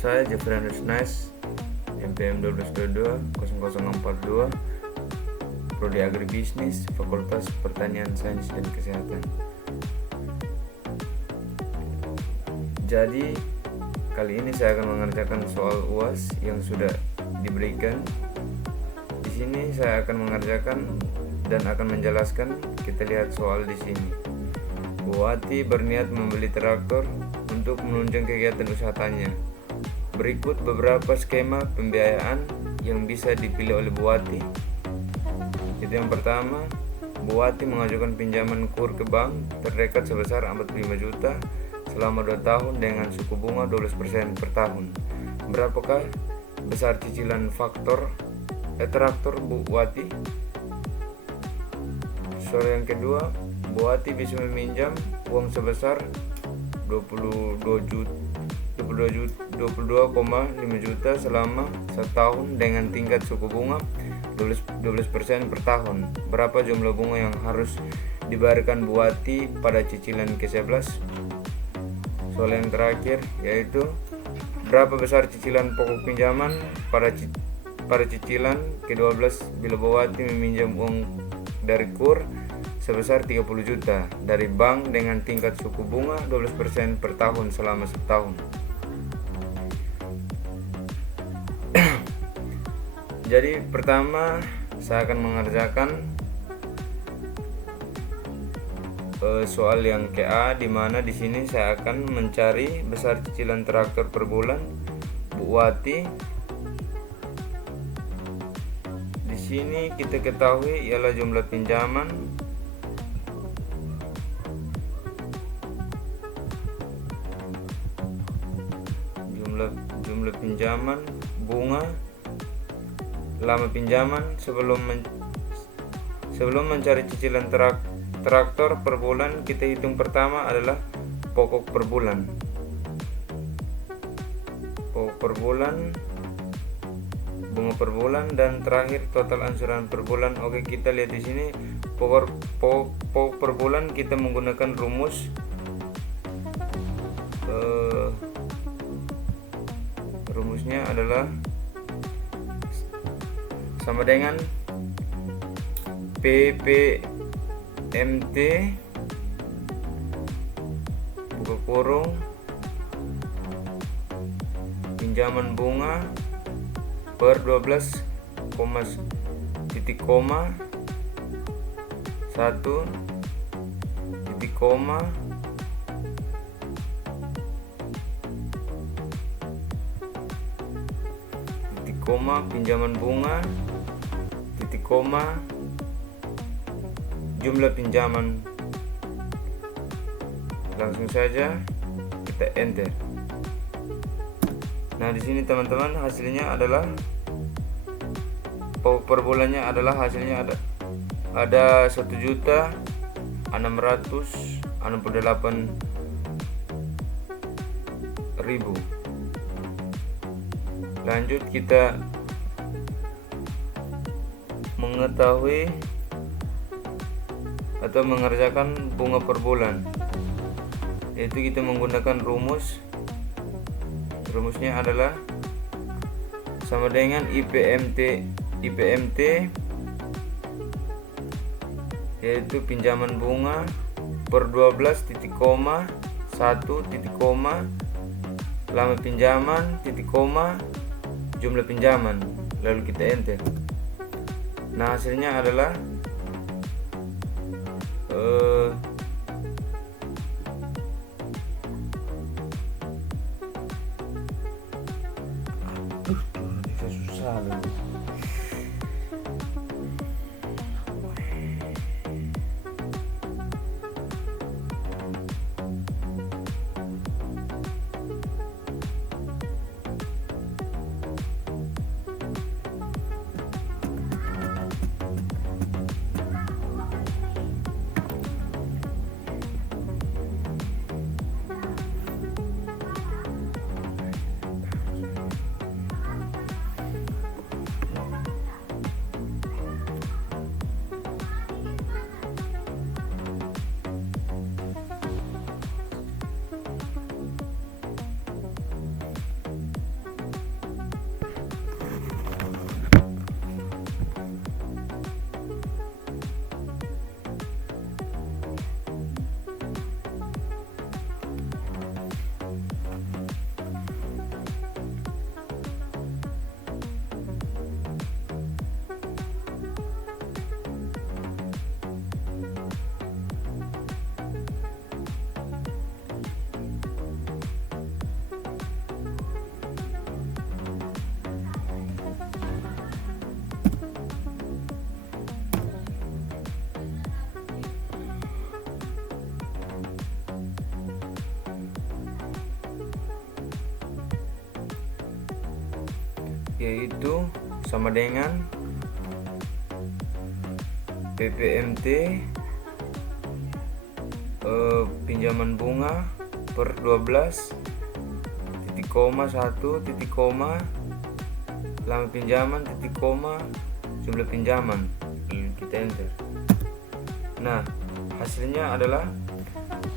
saya Jeffrey Nice, MPM 1222 0042, Prodi Agribisnis, Fakultas Pertanian, Sains dan Kesehatan. Jadi kali ini saya akan mengerjakan soal UAS yang sudah diberikan. Di sini saya akan mengerjakan dan akan menjelaskan. Kita lihat soal di sini. Bu Wati berniat membeli traktor untuk menunjang kegiatan usahanya. Berikut beberapa skema pembiayaan yang bisa dipilih oleh Bu Wati. Itu yang pertama, Bu Wati mengajukan pinjaman KUR ke bank terdekat sebesar 45 juta selama 2 tahun dengan suku bunga 12% per tahun. Berapakah besar cicilan traktor Bu Wati? Soal yang kedua, Bu Wati bisa meminjam uang sebesar 22,5 juta selama 1 tahun dengan tingkat suku bunga 12% per tahun. Berapa jumlah bunga yang harus dibayarkan Bu Wati pada cicilan ke-11? Soal yang terakhir yaitu berapa besar cicilan pokok pinjaman pada cicilan ke-12 bila Bu Wati meminjam uang dari KUR sebesar 30 juta dari bank dengan tingkat suku bunga 12% per tahun selama 1 tahun. Jadi pertama saya akan mengerjakan soal yang KA, di mana di sini saya akan mencari besar cicilan traktor per bulan Bu Wati. Di sini kita ketahui ialah jumlah pinjaman jumlah pinjaman, bunga, lama pinjaman. Sebelum mencari cicilan traktor per bulan, kita hitung pertama adalah pokok per bulan. Pokok per bulan, bunga per bulan, dan terakhir total angsuran per bulan. Oke, kita lihat di sini pokok per bulan kita menggunakan rumus rumusnya adalah sama dengan PPMT buka kurung pinjaman bunga per 12, titik koma 1 titik koma titik koma pinjaman bunga titik koma jumlah pinjaman. Langsung saja kita enter. Nah, di sini teman-teman hasilnya adalah per bulannya adalah hasilnya ada 1.668.000. Lanjut kita mengetahui atau mengerjakan bunga per bulan, yaitu kita menggunakan rumusnya adalah sama dengan IPMT yaitu pinjaman bunga per 12 titik koma 1 titik koma lama pinjaman titik koma jumlah pinjaman, lalu kita enter. Nah, hasilnya adalah susah loh. yaitu sama dengan PPMT pinjaman bunga per 12 titik koma 1 titik koma lama pinjaman titik koma jumlah pinjaman. Lalu kita enter. Nah, hasilnya adalah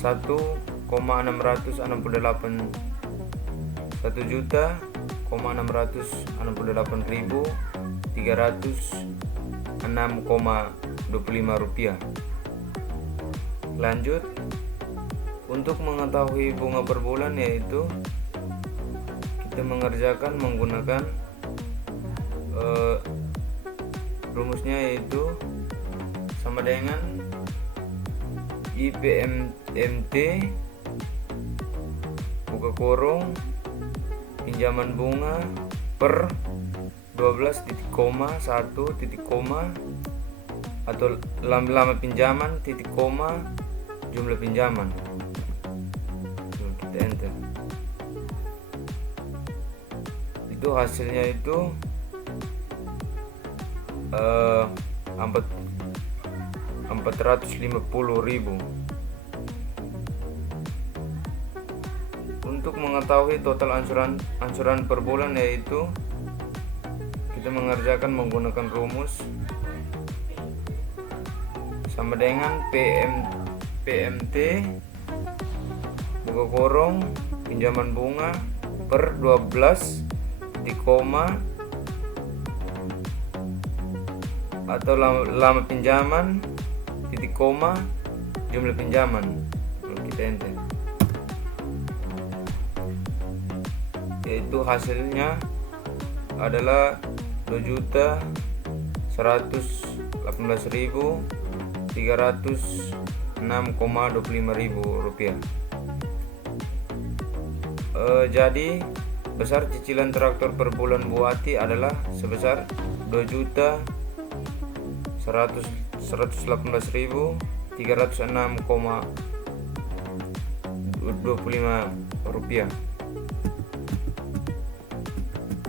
1,668.306,25 rupiah. Lanjut, untuk mengetahui bunga per bulan, yaitu kita mengerjakan menggunakan rumusnya, yaitu sama dengan IPMT buka kurung pinjaman bunga per 12 titik koma 1 titik koma atau lama pinjaman titik koma jumlah pinjaman. Lalu kita enter. Itu hasilnya itu 450.000. Untuk mengetahui total ansuran per bulan, yaitu kita mengerjakan menggunakan rumus sama dengan PMT buka kurung pinjaman bunga per 12 titik koma atau lama pinjaman titik koma jumlah pinjaman. Lalu kita enter. Yaitu hasilnya adalah 2.118.306,25 rupiah. Jadi besar cicilan traktor per bulan Bu Ati adalah sebesar 2.118.306,25 rupiah.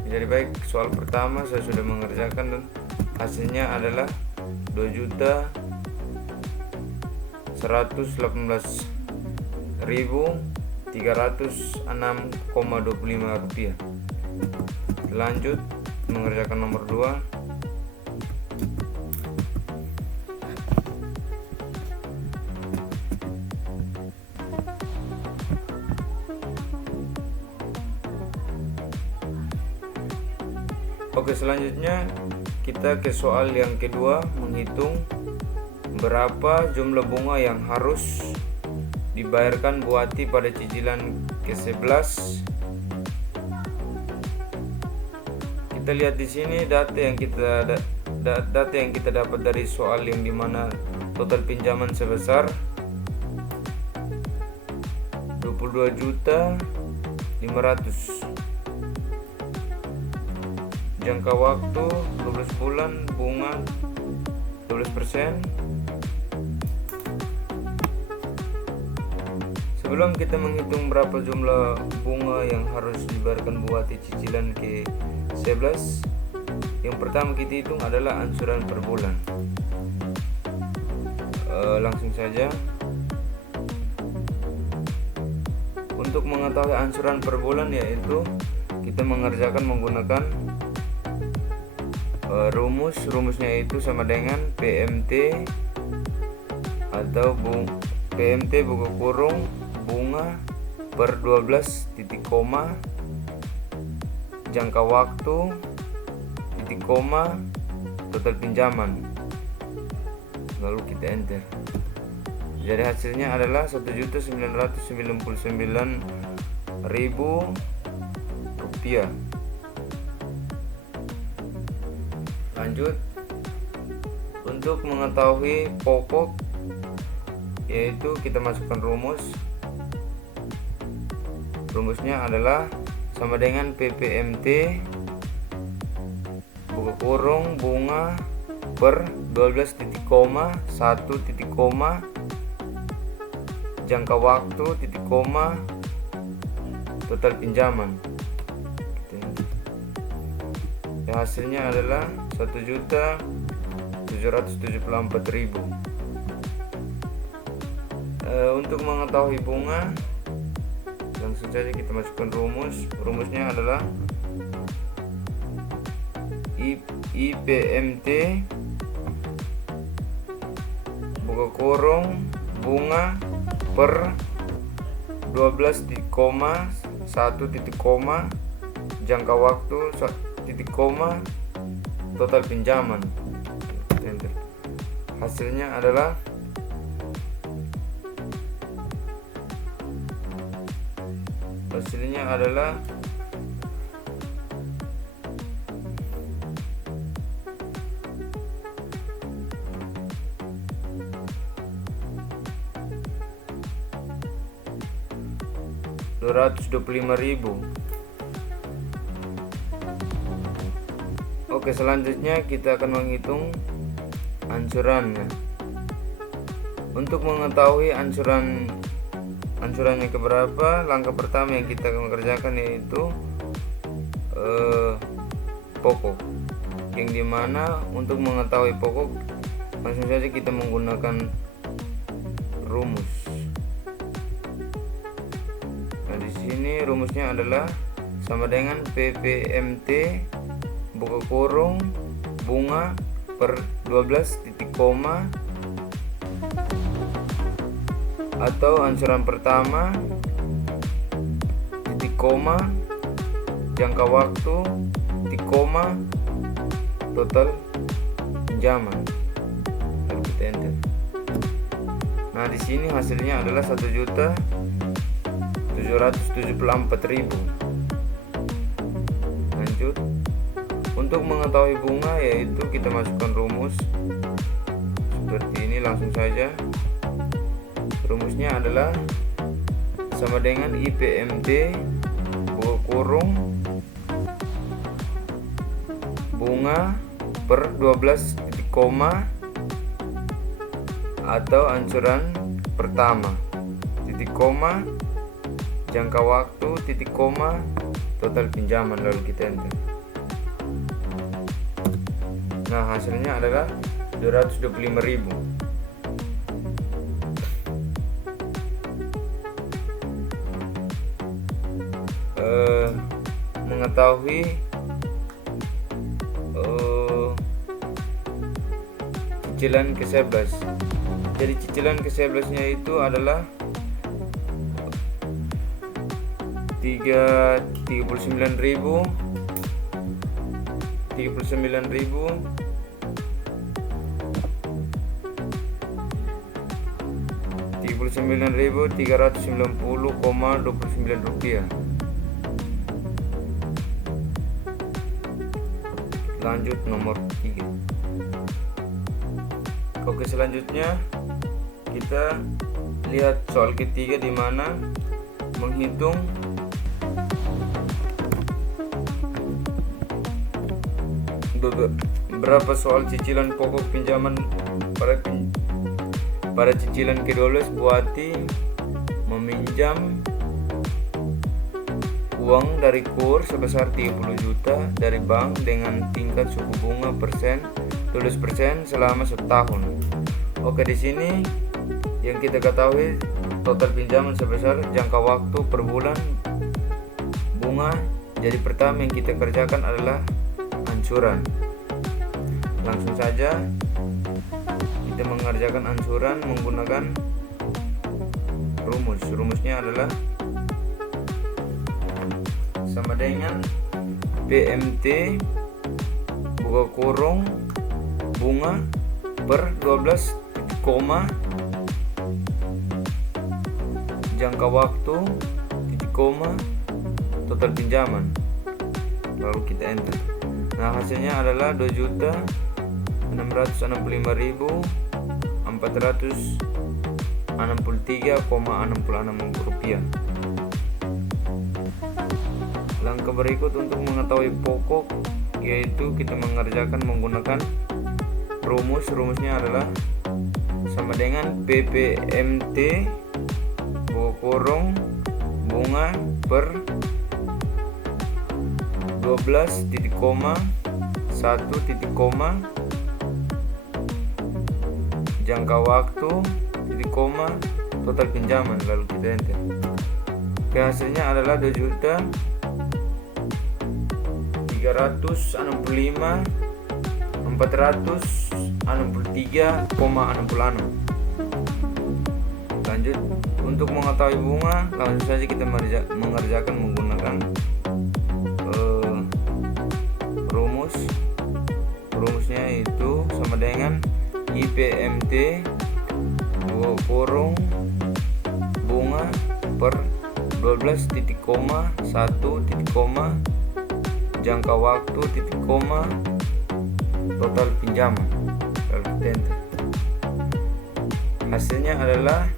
Jadi baik, soal pertama saya sudah mengerjakan dan hasilnya adalah 2.118.306,25 rupiah. Lanjut mengerjakan nomor 2. Oke, selanjutnya kita ke soal yang kedua, menghitung berapa jumlah bunga yang harus dibayarkan Bu Ati pada cicilan ke-11. Kita lihat di sini data yang kita dapat dari soal yang dimana total pinjaman sebesar 22.500.000. Jangka waktu 12 bulan, bunga 12%. Sebelum kita menghitung berapa jumlah bunga yang harus dibayarkan Bu Ati cicilan ke-11, yang pertama kita hitung adalah ansuran per bulan. Langsung saja. Untuk mengetahui ansuran per bulan, yaitu kita mengerjakan menggunakan rumusnya itu sama dengan PMT atau PMT buka kurung bunga per 12 titik koma jangka waktu titik koma total pinjaman. Lalu kita enter. Jadi hasilnya adalah 1.999.000 rupiah. Lanjut, untuk mengetahui pokok, yaitu kita masukkan rumusnya adalah sama dengan PPMT buka kurung bunga per 12 titik koma 1 titik koma jangka waktu titik koma total pinjaman. hasilnya adalah 1.774.000. Untuk mengetahui bunga, langsung saja kita masukkan rumusnya adalah IPMT buka kurung bunga per 12 titik koma jangka waktu titik koma total pinjaman. Hasilnya adalah Rp225.000. Oke, selanjutnya kita akan menghitung ancurannya. Untuk mengetahui ancurannya keberapa, langkah pertama yang kita akan kerjakan yaitu pokok, yang dimana untuk mengetahui pokok langsung saja kita menggunakan rumus. Nah, di sini rumusnya adalah sama dengan PPMT buka kurung bunga per 12 titik koma atau ancuran pertama titik koma jangka waktu titik koma total pinjaman. Lalu kita enter. Nah, di sini hasilnya adalah 1.774.000. Lanjut. Untuk mengetahui bunga yaitu kita masukkan rumus seperti ini langsung saja. Rumusnya adalah sama dengan IPMT buka kurung bunga per 12 titik koma atau ancuran pertama titik koma jangka waktu titik koma total pinjaman. Lalu kita enter. Nah, hasilnya adalah 225.000. Mengetahui cicilan ke-11. Jadi cicilan ke-11 nya itu adalah 39.000 39.390,29 rupiah. Lanjut nomor 3. Oke, selanjutnya kita lihat soal ketiga di mana menghitung berapa soal cicilan pokok pinjaman pada cicilan ke-12 Buati meminjam uang dari KUR sebesar 30 juta dari bank dengan tingkat suku bunga persen 12% selama setahun. Oke, di sini yang kita ketahui total pinjaman sebesar jangka waktu per bulan bunga. Jadi pertama yang kita kerjakan adalah ancuran. Langsung saja kita mengerjakan ancuran menggunakan rumusnya adalah sama dengan PMT buka kurung bunga per 12 koma jangka waktu titik koma total pinjaman. Lalu kita enter. Nah, hasilnya adalah 2.665.463,66 rupiah. Langkah berikut untuk mengetahui pokok yaitu kita mengerjakan menggunakan rumusnya adalah sama dengan PPMT buka kurung bunga per 12 titik koma 1 titik koma, jangka waktu titik koma, total pinjaman, lalu kita enter. Oke, hasilnya adalah 2.365.463,66. Lanjut, untuk mengetahui bunga langsung saja kita mengerjakan menggunakan rumusnya itu sama dengan IPMT kurung bunga per 12 titik koma 1 titik koma jangka waktu titik koma total pinjaman, lalu kita enter. Hasilnya adalah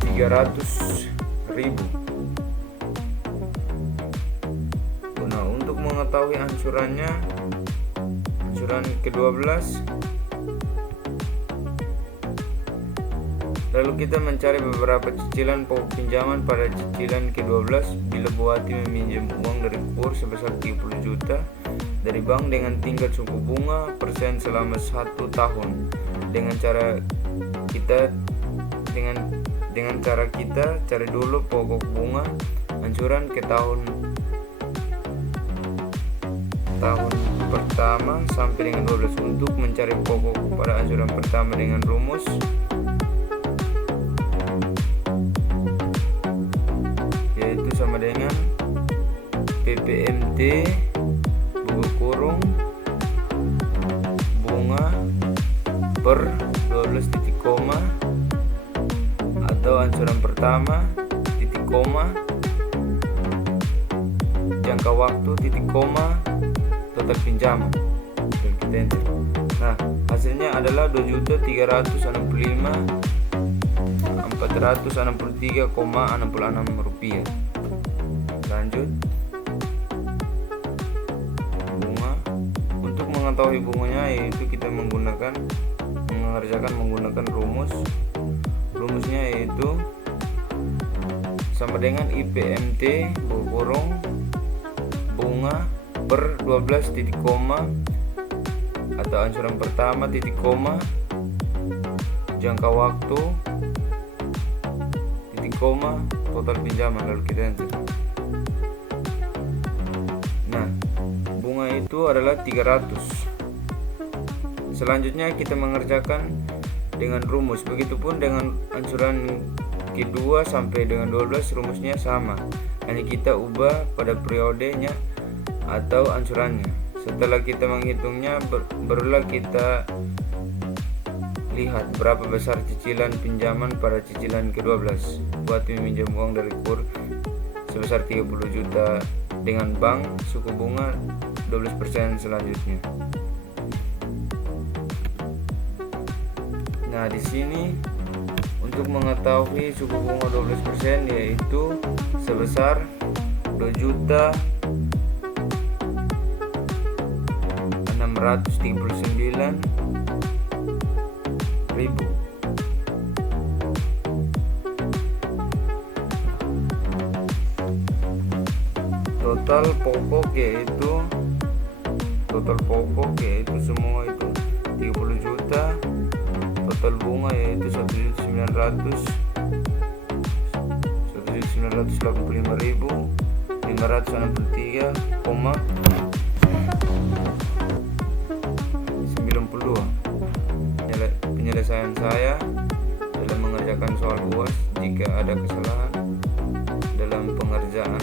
300.000. Nah, untuk mengetahui ansuran ke-12, lalu kita mencari beberapa cicilan pokok pinjaman pada cicilan ke-12 bila Bu Ati meminjam uang dari KUR sebesar 30 juta dari bank dengan tingkat suku bunga persen selama 1 tahun. Dengan cara kita cari dulu pokok bunga ansuran ke tahun pertama sampai dengan 12. Untuk mencari pokok pada ansuran pertama dengan rumus yaitu sama dengan PPMT buku kurung bunga per 12 titik koma atau ansuran pertama titik koma jangka waktu titik koma total pinjaman, dan kita enter. Nah, hasilnya adalah 2.365.463,66 rupiah. Lanjut, bunga. Untuk mengetahui bunganya yaitu kita mengerjakan menggunakan rumusnya yaitu sama dengan IPMT kurung bunga per 12 titik koma atau ansuran pertama titik koma jangka waktu titik koma total pinjaman, lalu kita enter. Nah, bunga itu adalah 300. Selanjutnya kita mengerjakan dengan rumus. Begitupun dengan ansuran kedua sampai dengan 12 rumusnya sama, hanya kita ubah pada periodenya atau ansurannya. Setelah kita menghitungnya, barulah kita lihat berapa besar cicilan pinjaman pada cicilan ke-12. Buat meminjam uang dari KUR sebesar 30 juta dengan bank suku bunga 12% selanjutnya. Nah, di sini untuk mengetahui suku bunga 12% yaitu sebesar 2.639.000. Total pokok yaitu semua itu 30 juta. Total bunga yaitu 1.985.563,92. Penyelesaian saya dalam mengerjakan soal UAS. Jika ada kesalahan dalam pengerjaan